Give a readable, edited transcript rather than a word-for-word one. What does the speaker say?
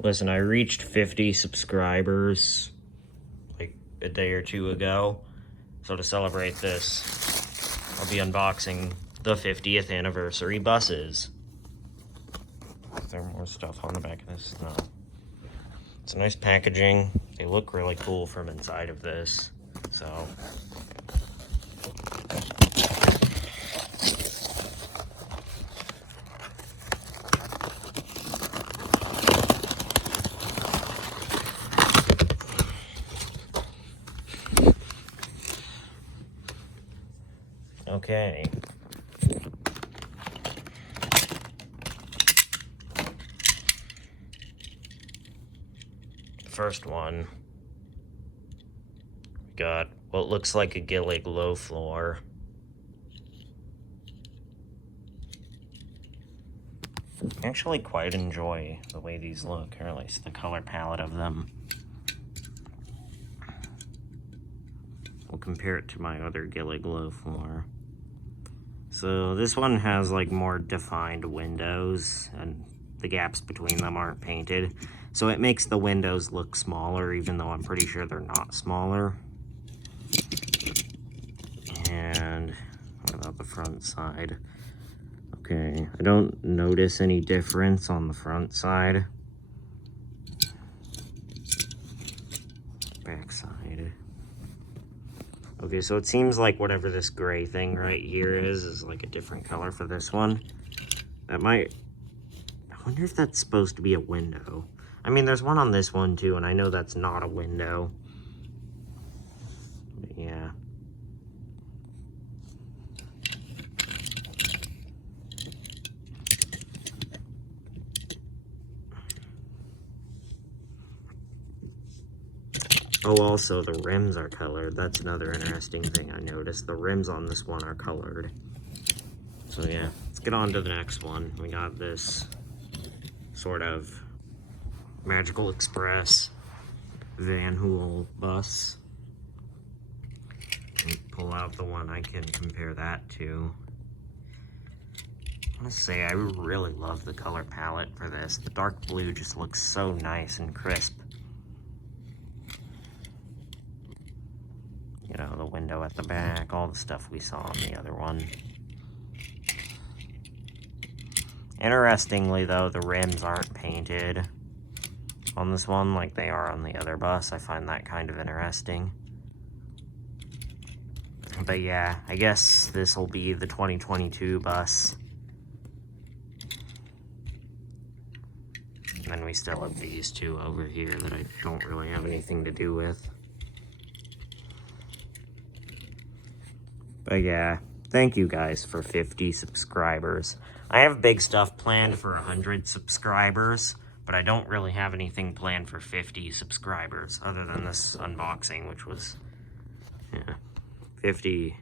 Listen, I reached 50 subscribers like a day or two ago. So to celebrate this, I'll be unboxing the 50th anniversary buses. Is there more stuff on the back of this? No. It's nice packaging. They look really cool from inside of this. So okay. First one, we got what looks like a Gillig low floor. I actually quite enjoy the way these look, or at least the color palette of them. We'll compare it to my other Gillig low floor. So this one has like more defined windows, and the gaps between them aren't painted. So it makes the windows look smaller, even though I'm pretty sure they're not smaller. And what about the front side? Okay, I don't notice any difference on the front side. Back side. Okay, so it seems like whatever this gray thing right here is like a different color for this one. That might... I wonder if that's supposed to be a window. I mean, there's one on this one too, and I know that's not a window. But yeah. Oh, also, the rims are colored. That's another interesting thing I noticed. The rims on this one are colored. So yeah, let's get on to the next one. We got this sort of Magical Express Van Hool bus. Let me pull out the one I can compare that to. I want to say I really love the color palette for this. The dark blue just looks so nice and crisp. You know, the window at the back, all the stuff we saw on the other one. Interestingly, though, the rims aren't painted on this one like they are on the other bus. I find that kind of interesting. But yeah, I guess this will be the 2022 bus. And then we still have these two over here that I don't really have anything to do with. But yeah, thank you guys for 50 subscribers. I have big stuff planned for 100 subscribers, but I don't really have anything planned for 50 subscribers other than this unboxing, which was 50